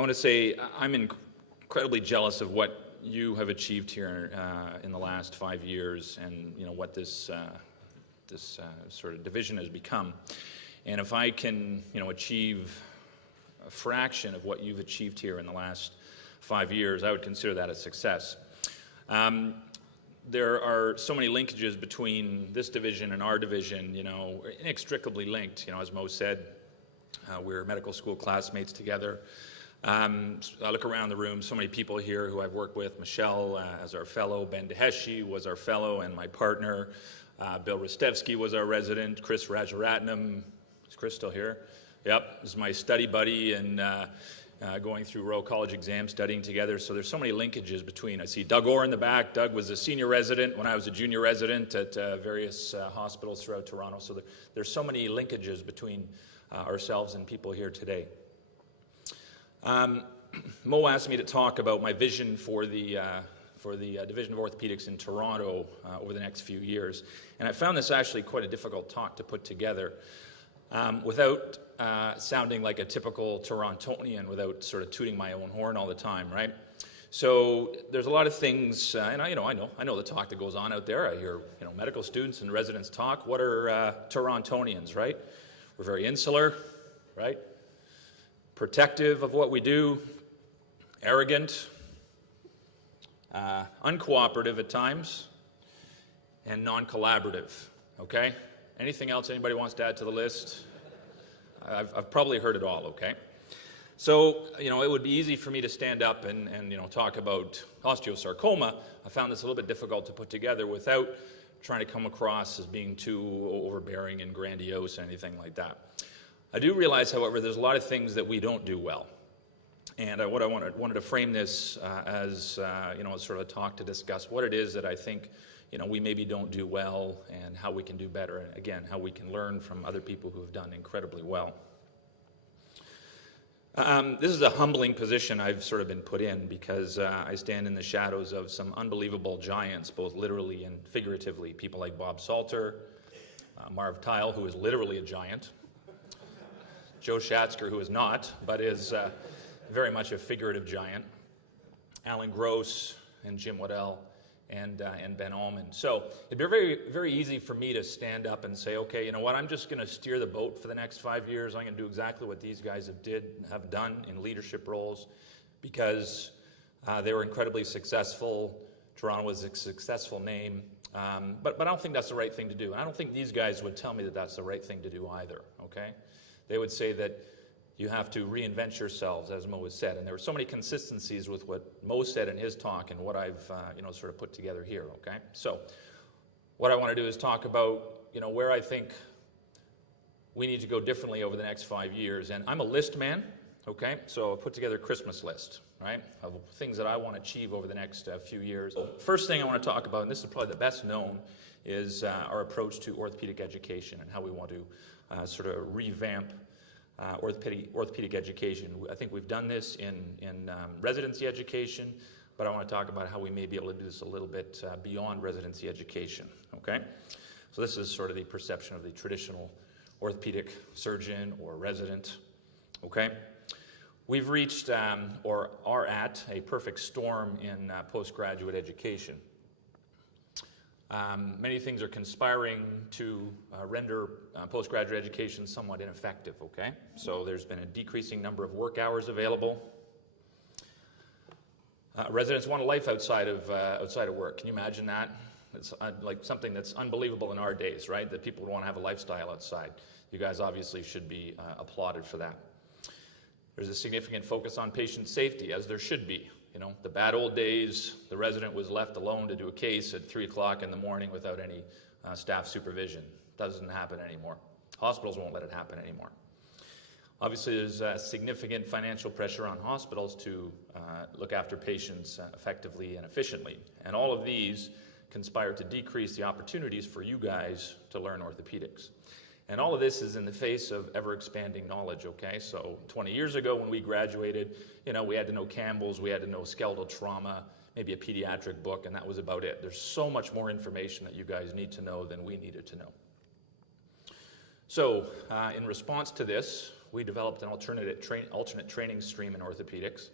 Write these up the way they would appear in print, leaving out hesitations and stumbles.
I want to say I'm incredibly jealous of what you have achieved here in the last 5 years, and what this sort of division has become. And if I can achieve a fraction of what you've achieved here in the last 5 years, I would consider that a success. There are so many linkages between this division and our division, inextricably linked. As Mo said, we're medical school classmates together. I look around the room, so many people here who I've worked with. Michelle as our fellow, Ben Deheshi was our fellow and my partner. Bill Rostevsky was our resident. Chris Rajaratnam, is Chris still here? Yep, is my study buddy, and going through Royal College exam studying together. So there's so many linkages between. I see Doug Orr in the back. Doug was a senior resident when I was a junior resident at various hospitals throughout Toronto. So there's so many linkages between ourselves and people here today. Mo asked me to talk about my vision for the Division of Orthopaedics in Toronto over the next few years. And I found this actually quite a difficult talk to put together without sounding like a typical Torontonian, without sort of tooting my own horn all the time, right? So there's a lot of things, and I know the talk that goes on out there. I hear medical students and residents talk. What are Torontonians, right? We're very insular, right? Protective of what we do, arrogant, uncooperative at times, and non-collaborative, okay? Anything else anybody wants to add to the list? I've probably heard it all, okay? So, it would be easy for me to stand up and talk about osteosarcoma. I found this a little bit difficult to put together without trying to come across as being too overbearing and grandiose and anything like that. I do realize, however, there's a lot of things that we don't do well. And what I wanted to frame this as, sort of a talk to discuss what it is that I think, we maybe don't do well, and how we can do better, and again, how we can learn from other people who have done incredibly well. This is a humbling position I've sort of been put in, because I stand in the shadows of some unbelievable giants, both literally and figuratively. People like Bob Salter, Marv Tile, who is literally a giant, Joe Schatzker, who is not, but is very much a figurative giant, Alan Gross and Jim Waddell and Ben Allman. So it'd be very, very easy for me to stand up and say, okay, you know what, I'm just going to steer the boat for the next 5 years. I'm going to do exactly what these guys have done in leadership roles, because they were incredibly successful. Toronto was a successful name. But I don't think that's the right thing to do. And I don't think these guys would tell me that that's the right thing to do either, okay? They would say that you have to reinvent yourselves, as Mo has said. And there were so many consistencies with what Mo said in his talk and what I've sort of put together here, okay? So what I want to do is talk about where I think we need to go differently over the next 5 years. And I'm a list man, okay? So I put together a Christmas list, right, of things that I want to achieve over the next few years. First thing I want to talk about, and this is probably the best known, is our approach to orthopedic education and how we want to sort of revamp orthopedic education. I think we've done this in residency education, but I want to talk about how we may be able to do this a little bit beyond residency education, okay? So this is sort of the perception of the traditional orthopedic surgeon or resident, okay? We've reached or are at a perfect storm in postgraduate education. Many things are conspiring to render postgraduate education somewhat ineffective, okay? So there's been a decreasing number of work hours available. Residents want a life outside of work. Can you imagine that? It's like something that's unbelievable in our days, right? That people would want to have a lifestyle outside. You guys obviously should be applauded for that. There's a significant focus on patient safety, as there should be. The bad old days, the resident was left alone to do a case at 3 o'clock in the morning without any staff supervision. Doesn't happen anymore. Hospitals won't let it happen anymore. Obviously, there's significant financial pressure on hospitals to look after patients effectively and efficiently. And all of these conspire to decrease the opportunities for you guys to learn orthopedics. And all of this is in the face of ever-expanding knowledge, okay? So 20 years ago when we graduated, we had to know Campbell's, we had to know skeletal trauma, maybe a pediatric book, and that was about it. There's so much more information that you guys need to know than we needed to know. So in response to this, we developed an alternate training stream in orthopedics,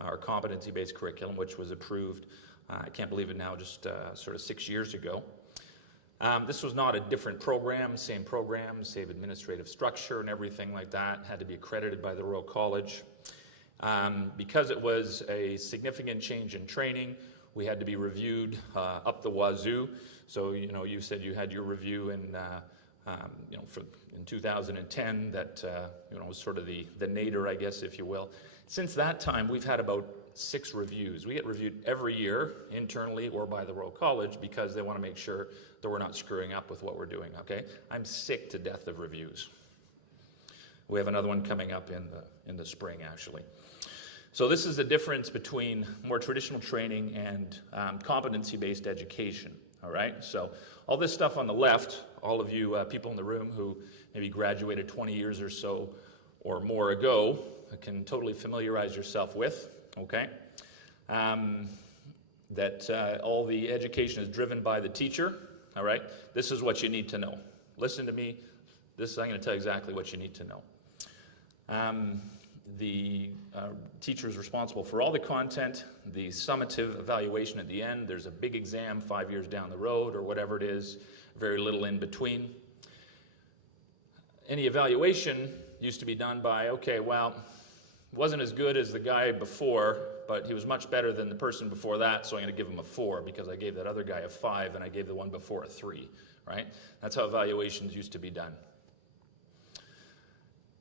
our competency-based curriculum, which was approved, I can't believe it now, just sort of 6 years ago. This was not a different program, same administrative structure and everything like that, had to be accredited by the Royal College. Because it was a significant change in training, we had to be reviewed up the wazoo. So, you said you had your review in 2010, that was sort of the nadir, I guess, if you will. Since that time, we've had about 6 reviews. We get reviewed every year, internally or by the Royal College, because they want to make sure that we're not screwing up with what we're doing, okay? I'm sick to death of reviews. We have another one coming up in the spring, actually. So this is the difference between more traditional training and competency-based education, all right? So all this stuff on the left, all of you people in the room who maybe graduated 20 years or so or more ago can totally familiarize yourself with, okay? That all the education is driven by the teacher, all right? This is what you need to know. Listen to me. I'm going to tell you exactly what you need to know. The teacher is responsible for all the content, the summative evaluation at the end. There's a big exam 5 years down the road or whatever it is, very little in between. Any evaluation used to be done by, okay, well, wasn't as good as the guy before, but he was much better than the person before that, so I'm going to give him a 4 because I gave that other guy a 5 and I gave the one before a 3, right? That's how evaluations used to be done.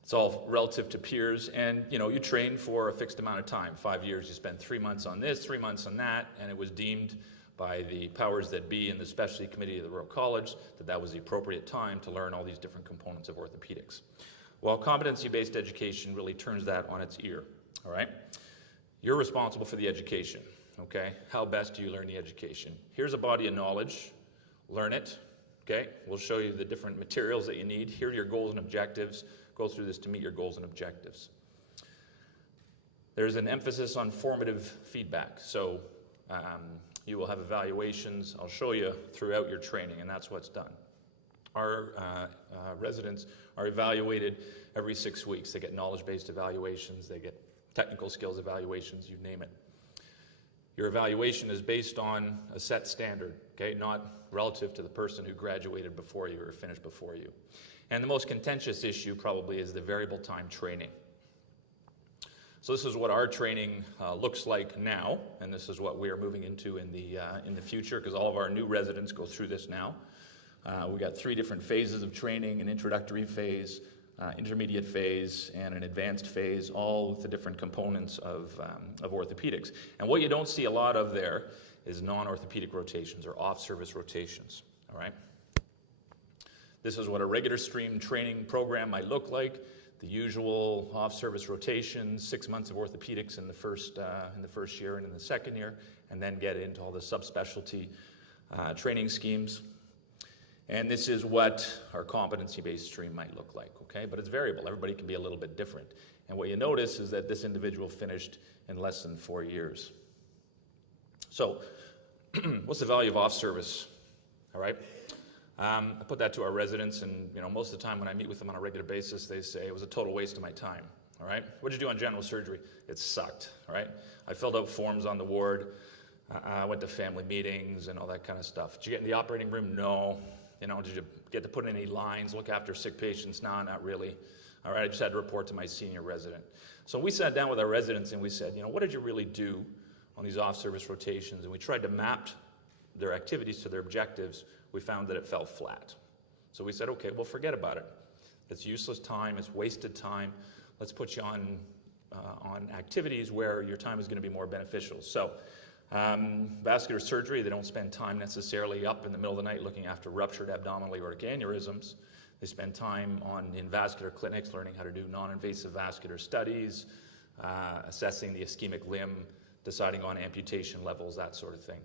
It's all relative to peers, and you train for a fixed amount of time. 5 years, you spend 3 months on this, 3 months on that, and it was deemed by the powers that be in the specialty committee of the Royal College that was the appropriate time to learn all these different components of orthopedics. Well, competency-based education really turns that on its ear, all right? You're responsible for the education, okay? How best do you learn the education? Here's a body of knowledge. Learn it, okay? We'll show you the different materials that you need. Here are your goals and objectives. Go through this to meet your goals and objectives. There's an emphasis on formative feedback. So you will have evaluations. I'll show you throughout your training, and that's what's done. Our residents are evaluated every 6 weeks. They get knowledge-based evaluations. They get technical skills evaluations, you name it. Your evaluation is based on a set standard, okay, not relative to the person who graduated before you or finished before you. And the most contentious issue probably is the variable time training. So this is what our training looks like now, and this is what we are moving into in the future, because all of our new residents go through this now. We got 3 different phases of training: an introductory phase, intermediate phase, and an advanced phase, all with the different components of orthopedics. And what you don't see a lot of there is non-orthopedic rotations or off-service rotations, all right? This is what a regular stream training program might look like. The usual off-service rotations, 6 months of orthopedics in the first year and in the second year, and then get into all the subspecialty training schemes. And this is what our competency-based stream might look like, okay? But it's variable. Everybody can be a little bit different. And what you notice is that this individual finished in less than 4 years. So what's the value of off-service, all right? I put that to our residents, and most of the time when I meet with them on a regular basis, they say it was a total waste of my time, all right? What did you do on general surgery? It sucked, all right? I filled out forms on the ward. I went to family meetings and all that kind of stuff. Did you get in the operating room? No. Did you get to put in any lines, look after sick patients? No, not really. All right, I just had to report to my senior resident. So we sat down with our residents and we said, what did you really do on these off-service rotations? And we tried to map their activities to their objectives. We found that it fell flat. So we said, okay, well, forget about it. It's useless time, it's wasted time. Let's put you on activities where your time is going to be more beneficial. So vascular surgery, they don't spend time necessarily up in the middle of the night looking after ruptured abdominal aortic aneurysms. They spend time in vascular clinics learning how to do non-invasive vascular studies, assessing the ischemic limb, deciding on amputation levels, that sort of thing.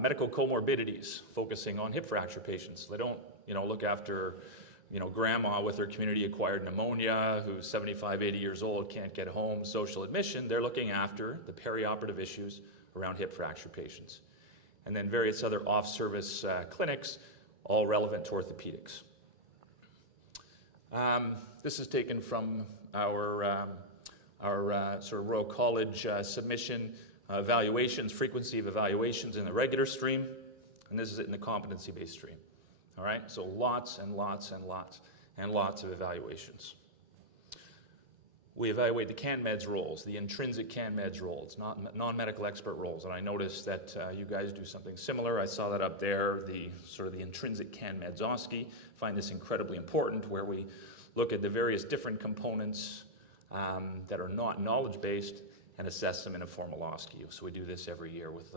Medical comorbidities, focusing on hip fracture patients. They don't, look after, grandma with her community-acquired pneumonia who's 75, 80 years old, can't get home, social admission. They're looking after the perioperative issues around hip fracture patients. And then various other off-service clinics, all relevant to orthopedics. This is taken from our sort of Royal College submission, evaluations, frequency of evaluations in the regular stream, and this is it in the competency-based stream. All right, so lots and lots and lots and lots of evaluations. We evaluate the CanMeds roles, the intrinsic CanMeds roles, not non-medical expert roles, and I noticed that you guys do something similar. I saw that up there, the sort of the intrinsic CanMeds OSCE. Find this incredibly important, where we look at the various different components that are not knowledge-based and assess them in a formal OSCE. So we do this every year with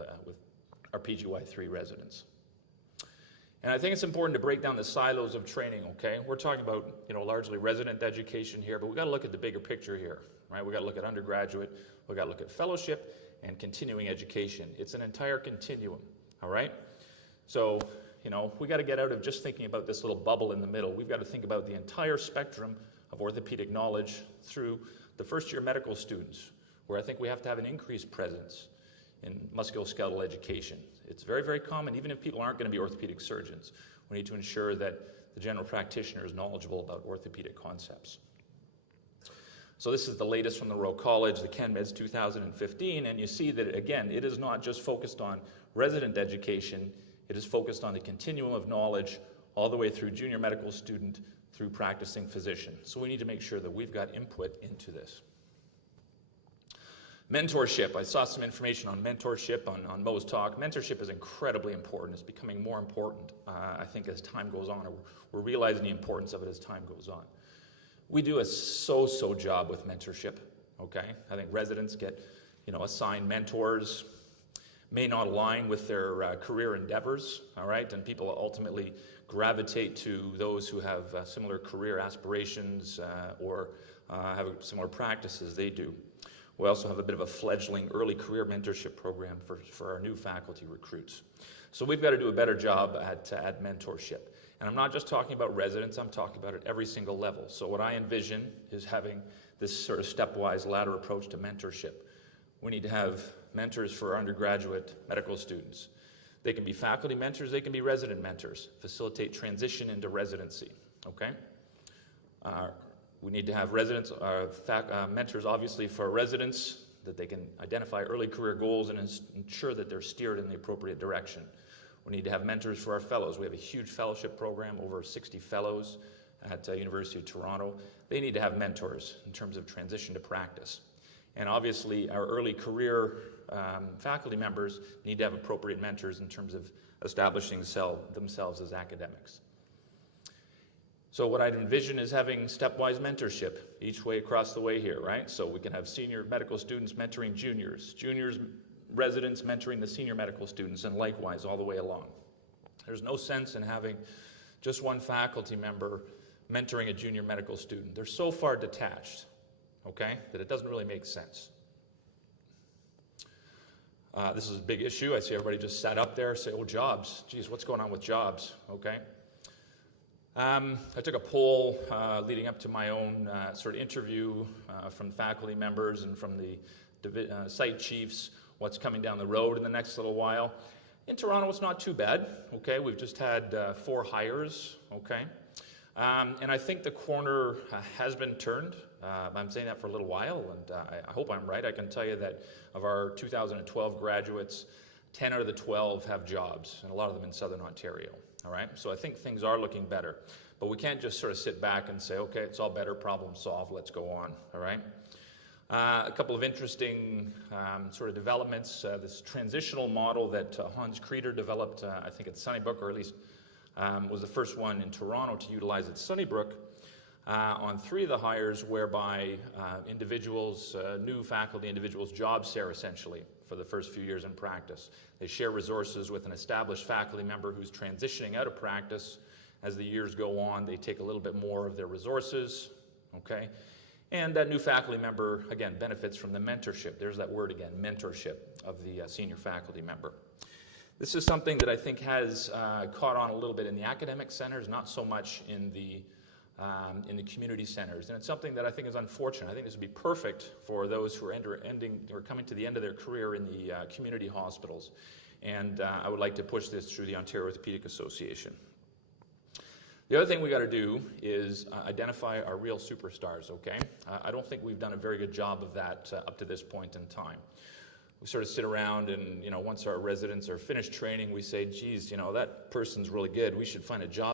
our PGY3 residents. And I think it's important to break down the silos of training, okay? We're talking about, largely resident education here, but we've got to look at the bigger picture here, right? We've got to look at undergraduate, we've got to look at fellowship and continuing education. It's an entire continuum, all right? So, we got to get out of just thinking about this little bubble in the middle. We've got to think about the entire spectrum of orthopedic knowledge through the first-year medical students, where I think we have to have an increased presence in musculoskeletal education. It's very, very common, even if people aren't going to be orthopedic surgeons. We need to ensure that the general practitioner is knowledgeable about orthopedic concepts. So this is the latest from the Royal College, the CanMeds 2015, and you see that, again, it is not just focused on resident education, it is focused on the continuum of knowledge all the way through junior medical student through practicing physician. So we need to make sure that we've got input into this. Mentorship. I saw some information on mentorship on Mo's talk. Mentorship is incredibly important. It's becoming more important, I think, as time goes on. We're realizing the importance of it as time goes on. We do a so-so job with mentorship, okay? I think residents get, assigned mentors, may not align with their career endeavors, all right? And people ultimately gravitate to those who have similar career aspirations or have similar practices they do. We also have a bit of a fledgling early career mentorship program for our new faculty recruits. So we've got to do a better job at mentorship. And I'm not just talking about residents, I'm talking about at every single level. So what I envision is having this sort of stepwise ladder approach to mentorship. We need to have mentors for our undergraduate medical students. They can be faculty mentors, they can be resident mentors, facilitate transition into residency, okay? We need to have mentors, obviously, for residents, that they can identify early career goals and ensure that they're steered in the appropriate direction. We need to have mentors for our fellows. We have a huge fellowship program, over 60 fellows at University of Toronto. They need to have mentors in terms of transition to practice. And obviously, our early career faculty members need to have appropriate mentors in terms of establishing themselves as academics. So what I'd envision is having stepwise mentorship each way across the way here, right? So we can have senior medical students mentoring juniors, residents mentoring the senior medical students, and likewise all the way along. There's no sense in having just one faculty member mentoring a junior medical student. They're so far detached, okay, that it doesn't really make sense. This is a big issue. I see everybody just sat up there, say, oh, jobs. Geez, what's going on with jobs, okay? I took a poll leading up to my own sort of interview from faculty members and from the site chiefs, what's coming down the road in the next little while. In Toronto, it's not too bad, okay? We've just had 4 hires, okay? And I think the corner has been turned. I'm saying that for a little while, and I hope I'm right. I can tell you that of our 2012 graduates, 10 out of the 12 have jobs, and a lot of them in Southern Ontario. All right, so I think things are looking better, but we can't just sort of sit back and say, okay, it's all better, problem solved, let's go on, all right? A couple of interesting sort of developments. This transitional model that Hans Kreeder developed, I think at Sunnybrook, or at least was the first one in Toronto to utilize at Sunnybrook on 3 of the hires, whereby individuals, new faculty individuals, job share essentially for the first few years in practice. They share resources with an established faculty member who's transitioning out of practice. As the years go on, they take a little bit more of their resources, okay? And that new faculty member, again, benefits from the mentorship. There's that word again, mentorship of the senior faculty member. This is something that I think has caught on a little bit in the academic centers, not so much in the community centers. And it's something that I think is unfortunate. I think this would be perfect for those who are coming to the end of their career in the community hospitals. And I would like to push this through the Ontario Orthopaedic Association. The other thing we got to do is identify our real superstars, okay? I don't think we've done a very good job of that up to this point in time. We sort of sit around and, once our residents are finished training, we say, geez, that person's really good. We should find a job